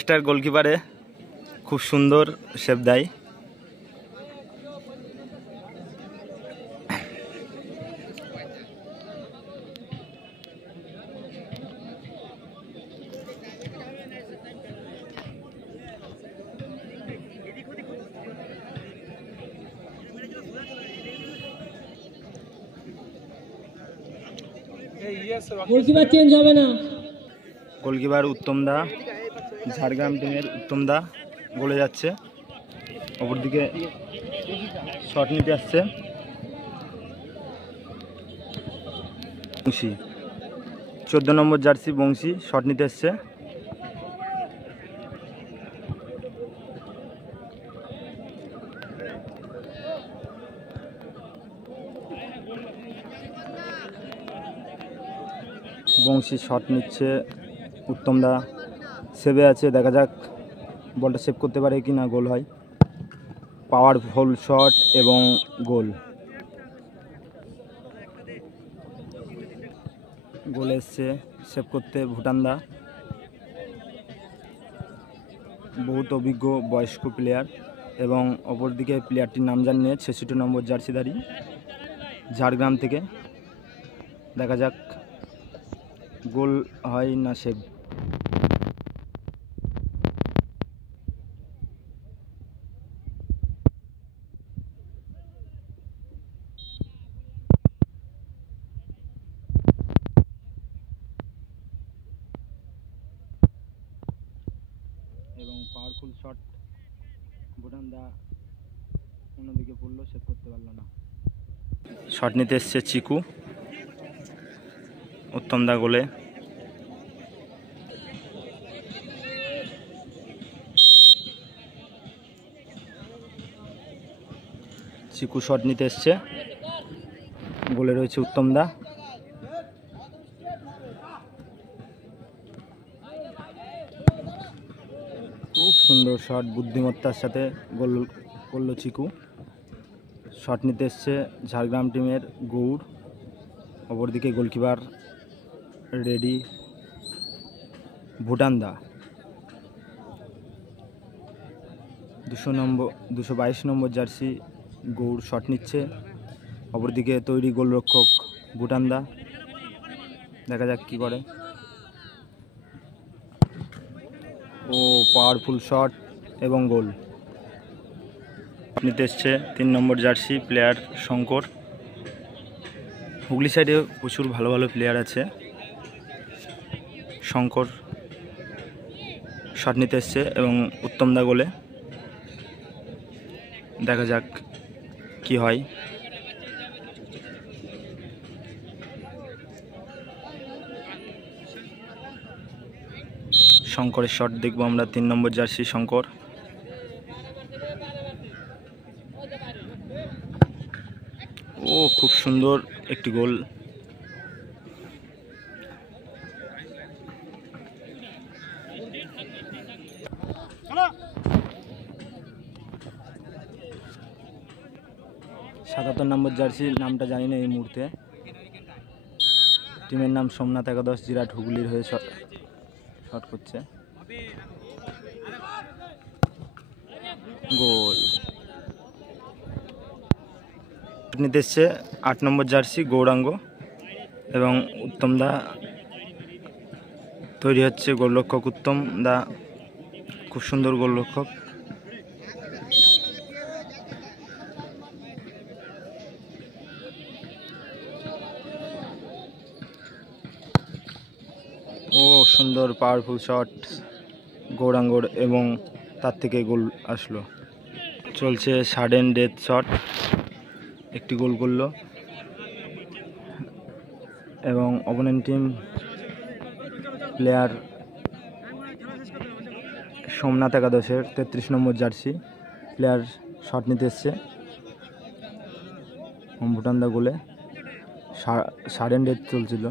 স্টার গোলকিপারে খুব সুন্দর সেভ দেয়। গোলকিপার চেঞ্জ হবে না। গোলকিপার উত্তম দা, ঝাড়গ্রাম টিমের উত্তম দা গোলে যাচ্ছে। অপরদিকে শট নিতে আসছে বংশী, 14 নম্বর জার্সি বংশী শট নিতে আসছে। বংশী শট নিচ্ছে, উত্তম দা সেভে আছে, দেখা যাক বলটা সেভ করতে পারে কি না গোল হয়। পাওয়ারফুল শট এবং গোল। গোল এসছে সেভ করতে ভুটান দা, বহুত অভিজ্ঞ বয়স্ক প্লেয়ার। এবং অপরদিকে প্লেয়ারটির নাম জানিয়ে 66 নম্বর জার্সিধারী ঝাড়গ্রাম থেকে। দেখা যাক গোল হয় না সেভ। এবং পাওয়ারফুল শট, ভুটান দা অন্যদিকে পড়লো, সেভ করতে পারলো না। শট নিতে এসছে চিকু, উত্তম দা গোলে। চিকু শট নিতে এসছে, গোলে রয়েছে উত্তম দা। খুব সুন্দর শট, বুদ্ধিমত্তার সাথে গোল করলো চিকু। শট নিতে এসছে ঝাড়গ্রাম টিমের গৌড়। অপরদিকে গোলকিপার রেডি ভুটান দা। 222 নম্বর জার্সি গৌড় শট নিচ্ছে। অপরদিকে তৈরি গোলরক্ষক ভুটান দা, দেখা যাক কি করে। ও পাওয়ারফুল শট এবং গোল। নিতে এসছে 3 নম্বর জার্সি প্লেয়ার শঙ্কর। হুগলি সাইডে প্রচুর ভালো ভালো প্লেয়ার আছে। শঙ্কর শট নিতে এসছে এবং উত্তম দা গোলে। দেখা যাক কি হয়। শঙ্করের শট দেখবো আমরা, 3 নম্বর জার্সি শঙ্কর। ও খুব সুন্দর একটি গোল। সাতাত্তর নম্বর জার্সি, নামটা জানি না এই মুহূর্তে। টিমের নাম সোমনাথ একাদশ জিরাট হুগলির হয়ে শট করছে। গোল নিতে এসছে 8 নম্বর জার্সি গৌরাঙ্গ এবং উত্তম দা তৈরি হচ্ছে। গোলরক্ষক উত্তম দা, খুব সুন্দর গোলরক্ষক। ও সুন্দর পাওয়ারফুল শট গৌরাঙ্গর এবং তার থেকে গোল আসলো। চলছে সাডেন ডেথ শট, একটি গোল করলো এবং অপোনেন্ট টিম প্লেয়ার সোমনাথ একাদশের 33 নম্বর জার্সি প্লেয়ার শট নিতে এসছে। ভুটান দা গোলে। সাডেন ডেথ চলছিল,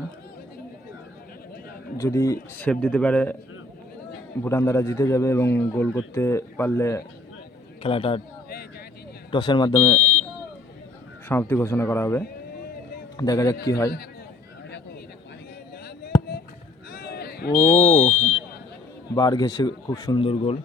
যদি সেভ দিতে পারে ভুটান দ্বারা জিতে যাবে এবং গোল করতে পারলে খেলাটা টসের মাধ্যমে সমাপ্তি ঘোষণা করা হবে। দেখা যাক কি হয়। ও বার ঘেঁষে খুব সুন্দর গোল।